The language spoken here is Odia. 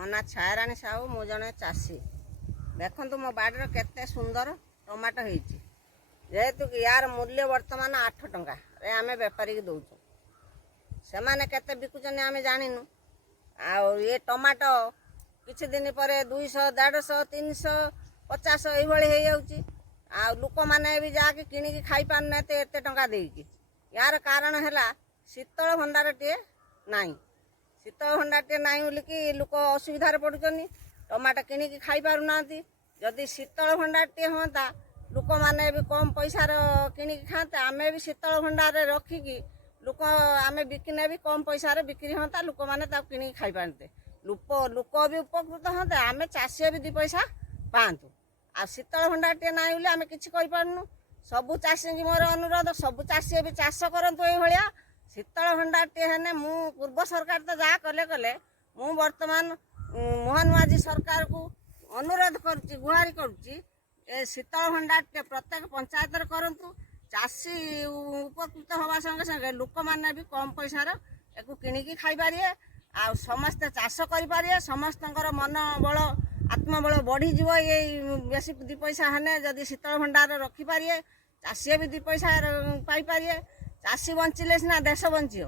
ମୋ ନାଁ ଛାୟାରାଣୀ ସାହୁ। ମୁଁ ଜଣେ ଚାଷୀ। ଦେଖନ୍ତୁ ମୋ ବାଡ଼ିରେ କେତେ ସୁନ୍ଦର ଟମାଟୋ ହେଇଛି। ଯେହେତୁ କି ୟାର ମୂଲ୍ୟ ବର୍ତ୍ତମାନ 8 ଟଙ୍କାରେ ଆମେ ବେପାରୀକି ଦେଉଛୁ। ସେମାନେ କେତେ ବିକୁଛନ୍ତି ଆମେ ଜାଣିନୁ। ଆଉ ଏ ଟମାଟୋ କିଛି ଦିନ ପରେ 200, 150, 350 ଏଇଭଳି ହେଇଯାଉଛି। ଆଉ ଲୋକମାନେ ବି ଯାହାକି କିଣିକି ଖାଇପାରୁନାହାନ୍ତି ଏତେ ଟଙ୍କା ଦେଇକି। ୟାର କାରଣ ହେଲା ଶୀତଳ ଭଣ୍ଡାରଟିଏ ନାହିଁ। ଶୀତଳ ଭଣ୍ଡାରଟିଏ ନାହିଁ ବୋଲିକି ଲୋକ ଅସୁବିଧାରେ ପଡ଼ୁଛନ୍ତି, ଟମାଟୋ କିଣିକି ଖାଇପାରୁନାହାନ୍ତି। ଯଦି ଶୀତଳ ଭଣ୍ଡାରଟିଏ ହୁଅନ୍ତା ଲୋକମାନେ ବି କମ୍ ପଇସାର କିଣିକି ଖାଆନ୍ତେ। ଆମେ ବି ଶୀତଳ ଭଣ୍ଡାରରେ ରଖିକି ଆମେ ବିକିନେ ବି କମ୍ ପଇସାରେ ବିକ୍ରି ହୁଅନ୍ତା, ଲୋକମାନେ ତାକୁ କିଣିକି ଖାଇପାରନ୍ତେ। ଲୋକ ବି ଉପକୃତ ହୁଅନ୍ତେ, ଆମେ ଚାଷୀ ବି 2 ପଇସା ପାଆନ୍ତୁ। ଆଉ ଶୀତଳ ଭଣ୍ଡାରଟିଏ ନାହିଁ ବୋଲି ଆମେ କିଛି କରିପାରୁନୁ। ସବୁ ଚାଷୀଙ୍କୁ ମୋର ଅନୁରୋଧ, ସବୁ ଚାଷୀ ବି ଚାଷ କରନ୍ତୁ ଏଇଭଳିଆ। ଶୀତଳ ଭଣ୍ଡାରଟିଏ ହେଲେ, ମୁଁ ପୂର୍ବ ସରକାର ତ ଯାହା କଲେ, ମୁଁ ବର୍ତ୍ତମାନ ମୋହନ ମାଝୀ ସରକାରକୁ ଅନୁରୋଧ କରୁଛି, ଗୁହାରି କରୁଛି, ଏ ଶୀତଳ ଭଣ୍ଡାରଟିଏ ପ୍ରତ୍ୟେକ ପଞ୍ଚାୟତରେ କରନ୍ତୁ। ଚାଷୀ ଉପକୃତ ହେବା ସଙ୍ଗେ ସଙ୍ଗେ ଲୋକମାନେ ବି କମ୍ ପଇସାର ଏକୁ କିଣିକି ଖାଇପାରିବେ। ଆଉ ସମସ୍ତେ ଚାଷ କରିପାରିବେ। ସମସ୍ତଙ୍କର ମନୋବଳ, ଆତ୍ମବଳ ବଢ଼ିଯିବ। ଏଇ ବେଶୀ 2 ପଇସା ହେଲେ ଯଦି ଶୀତଳ ଭଣ୍ଡାର ରଖିପାରିବେ, ଚାଷୀ ବି 2 ପଇସା ପାଇପାରିବେ। ଚାଷୀ ବଞ୍ଚିଲେ ସିନା ଦେଶ ବଞ୍ଚିବ।